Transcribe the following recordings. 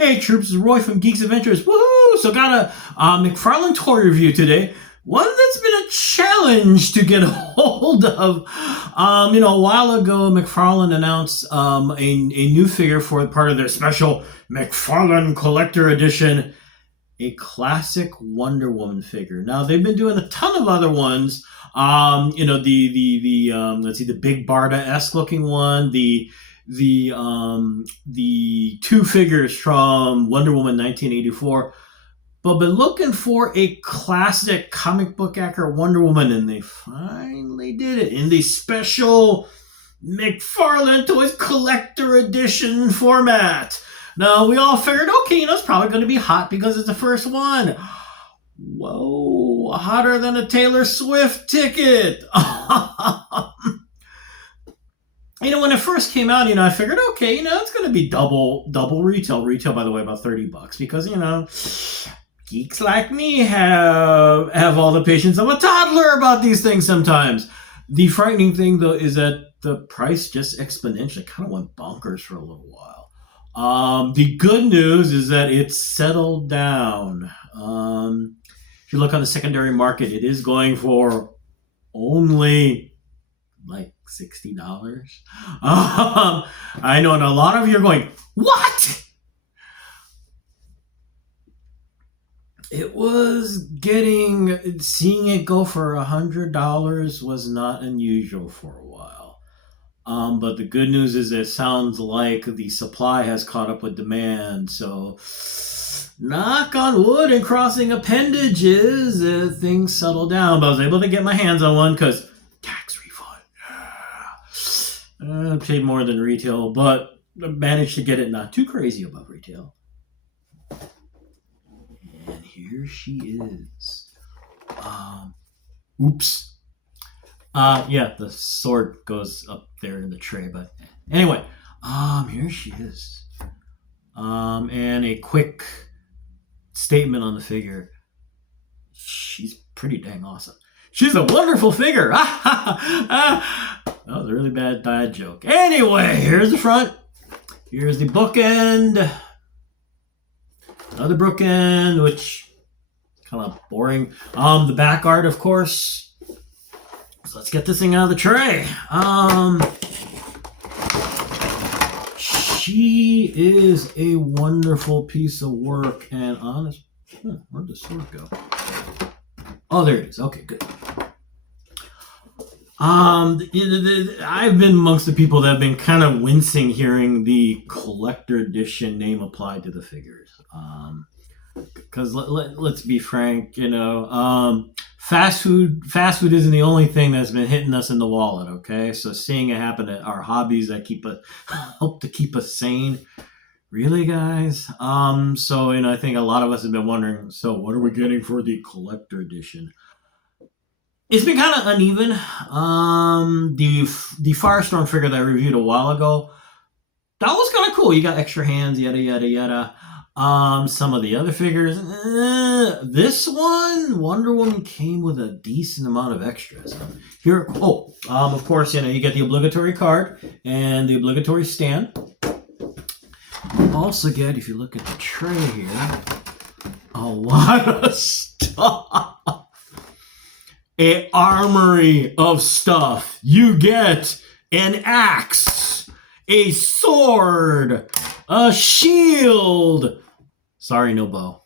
Hey troops, it's Roy from Geeks Adventures. Woohoo! So got a McFarlane toy review today. One that's been a challenge to get a hold of. A while ago, McFarlane announced a new figure for part of their special McFarlane Collector Edition, a classic Wonder Woman figure. Now they've been doing a ton of other ones. The big Barda-esque looking one, the two figures from Wonder Woman 1984, but been looking for a classic comic book accurate Wonder Woman, and they finally did it in the special McFarlane Toys Collector Edition format. Now we all figured, okay, it's probably going to be hot because it's the first one. Whoa, hotter than a Taylor Swift ticket. When it first came out, I figured, okay, it's going to be double retail. Retail, by the way, about $30 because, geeks like me have all the patience of a toddler about these things sometimes. The frightening thing, though, is that the price just exponentially kind of went bonkers for a little while. The good news is that it's settled down. If you look on the secondary market, it is going for only like $60. I know, and a lot of you are going, what? It was seeing it go for $100 was not unusual for a while. But the good news is it sounds like the supply has caught up with demand. So knock on wood and crossing appendages, things settle down. But I was able to get my hands on one because tax refund. I paid more than retail, but I managed to get it not too crazy above retail. And here she is. Oops. The sword goes up there in the tray, but anyway, here she is. And a quick statement on the figure. She's pretty dang awesome. She's a wonderful figure. That was a really bad dad joke. Anyway, here's the front. Here's the bookend. Another bookend, which is kind of boring. The back art, of course. So let's get this thing out of the tray. She is a wonderful piece of work, and honest. Where'd the sword go? Oh, there it is. Okay, good. I've been amongst the people that have been kind of wincing hearing the collector edition name applied to the figures. Because let's be frank, fast food isn't the only thing that's been hitting us in the wallet. Okay, so seeing it happen at our hobbies that help to keep us sane. Really, guys? I think a lot of us have been wondering, so what are we getting for the collector edition? It's been kind of uneven. The Firestorm figure that I reviewed a while ago, that was kind of cool. You got extra hands, yada, yada, yada. Some of the other figures, this one, Wonder Woman came with a decent amount of extras. Of course, you get the obligatory card and the obligatory stand. You also get, if you look at the tray here, a lot of stuff. An armory of stuff. You get an axe, a sword, a shield. Sorry, no bow.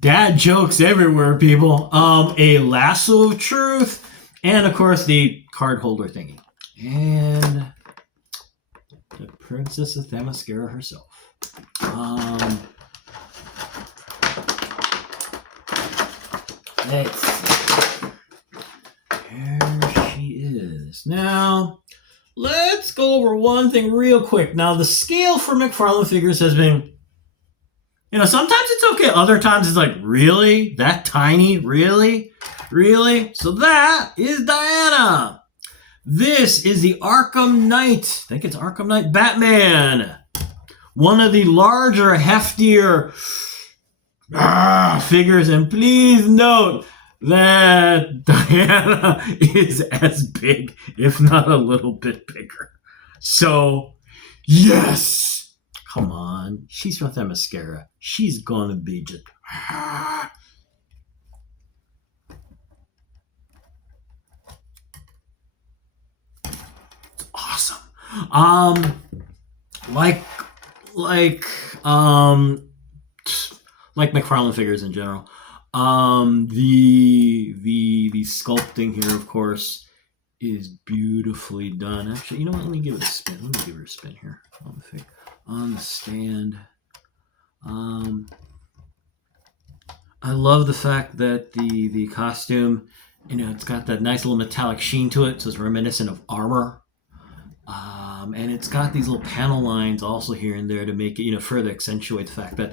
Dad jokes everywhere, people. A lasso of truth, and of course the card holder thingy. And the Princess of Themyscira herself. Let's see. There she is. Now, let's go over one thing real quick. Now, the scale for McFarlane figures has been, sometimes it's okay. Other times it's like, really? That tiny? Really? Really? So that is Diana. This is the Arkham Knight. I think it's Arkham Knight Batman. One of the larger, heftier figures. And please note that Diana is as big, if not a little bit bigger. So, yes, Come on. She's with that mascara. She's gonna be just awesome. Like like um like McFarlane figures in general. The sculpting here, of course, is beautifully done. Actually, you know what? Let me give it a spin. Let me give her a spin here on the figure, on the stand. I love the fact that the costume, it's got that nice little metallic sheen to it, so it's reminiscent of armor. And it's got these little panel lines also here and there to make it, further accentuate the fact that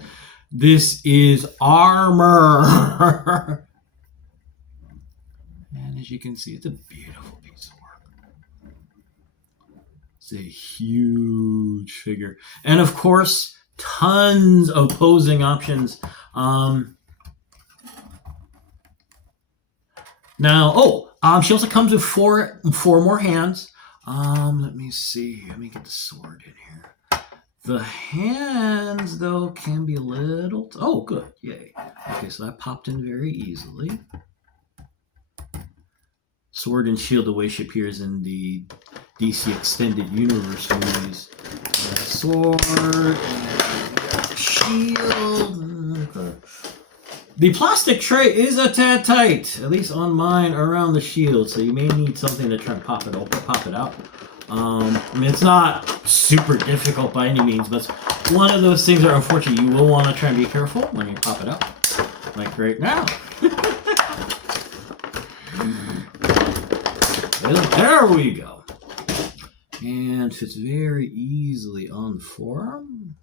this is armor. And as you can see, it's a beautiful piece of work. It's a huge figure. And of course, tons of posing options. She also comes with four more hands. Let me see. Let me get the sword in here. The hands, though, can be a little... Oh, good. Yay. Okay, so that popped in very easily. Sword and shield, the way she appears in the DC Extended Universe movies. Sword and shield. Okay. The plastic tray is a tad tight, at least on mine, around the shield, so you may need something to try and pop it out. It's not super difficult by any means, but it's one of those things that, unfortunately, you will want to try and be careful when you pop it out, like right now. There we go. And fits very easily on the forearm.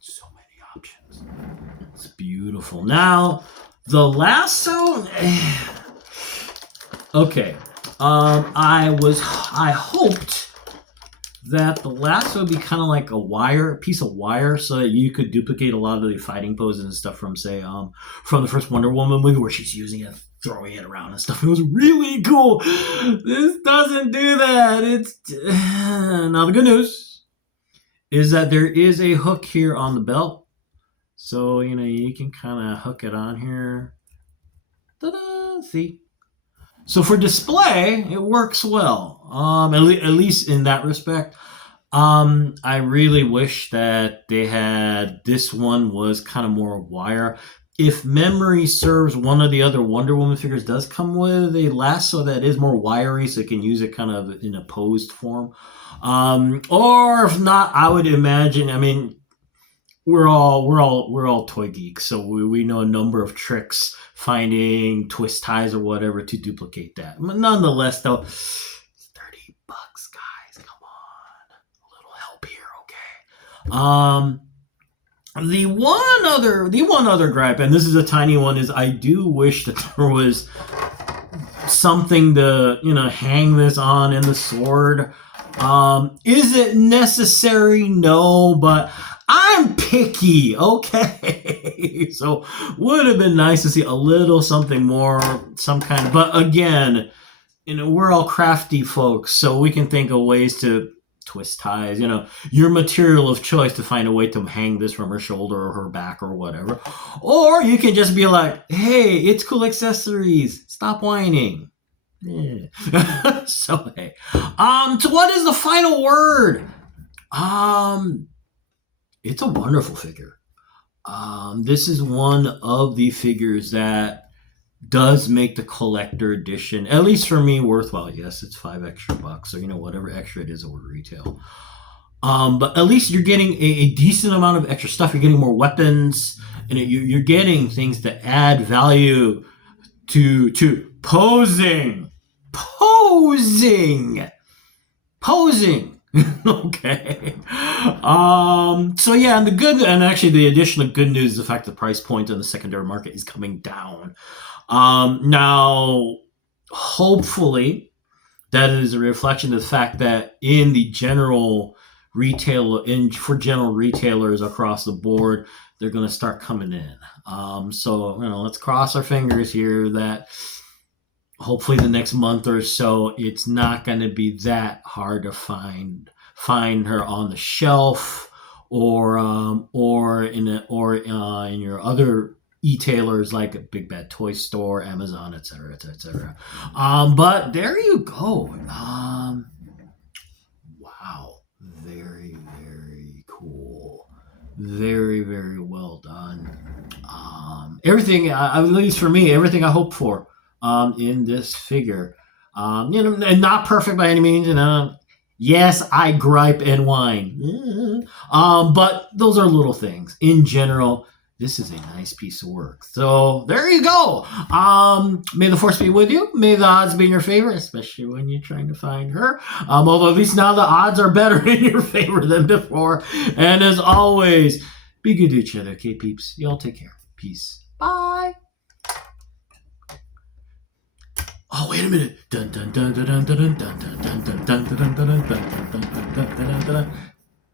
So many options. It's beautiful. Now, the lasso. Okay. I hoped that the lasso would be kind of like a piece of wire, so that you could duplicate a lot of the fighting poses and stuff from, say, from the first Wonder Woman movie, where she's using it, throwing it around and stuff. It was really cool. This doesn't do that. Now the good news is that there is a hook here on the belt. So, you can kind of hook it on here. Ta-da! See? So for display, it works well. At least in that respect. I really wish that this one was kind of more wire. If memory serves, one of the other Wonder Woman figures does come with a lasso that is more wiry, so you can use it kind of in a posed form. Or if not, I would imagine, we're all toy geeks, so we know a number of tricks, finding twist ties or whatever to duplicate that. But nonetheless, though, it's $30, guys. Come on, a little help here, okay? The one other gripe, and this is a tiny one, is I do wish that there was something to hang this on in the sword. Is it necessary? No, but I'm picky, okay? So would have been nice to see a little something more, some kind of, but again, we're all crafty folks, so we can think of ways to twist ties, your material of choice, to find a way to hang this from her shoulder or her back or whatever. Or you can just be like, hey, it's cool accessories, stop whining. Yeah. So hey, so what is the final word? It's a wonderful figure. This is one of the figures that does make the collector edition, at least for me, worthwhile. Yes, it's $5 extra, so whatever extra it is over retail. But at least you're getting a decent amount of extra stuff. You're getting more weapons, and you're getting things to add value to posing. Okay. So yeah, and actually the additional good news is the fact the price point in the secondary market is coming down. Now, hopefully, that is a reflection of the fact that in the general for general retailers across the board, they're going to start coming in. So let's cross our fingers here that hopefully the next month or so, it's not going to be that hard to find her on the shelf or in your other e-tailers like Big Bad Toy Store, Amazon, etc., etc., etc. But there you go. Wow, very, very cool. Very, very well done. Everything, at least for me, everything I hoped for in this figure. And not perfect by any means. Yes, I gripe and whine. But those are little things. In general, this is a nice piece of work. So there you go. May the force be with you. May the odds be in your favor, especially when you're trying to find her. Although at least now the odds are better in your favor than before. And as always, be good to each other, okay, peeps? Y'all take care. Peace. Bye. Oh, wait a minute.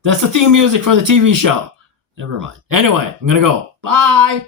That's the theme music for the TV show. Never mind. Anyway, I'm going to go. Bye.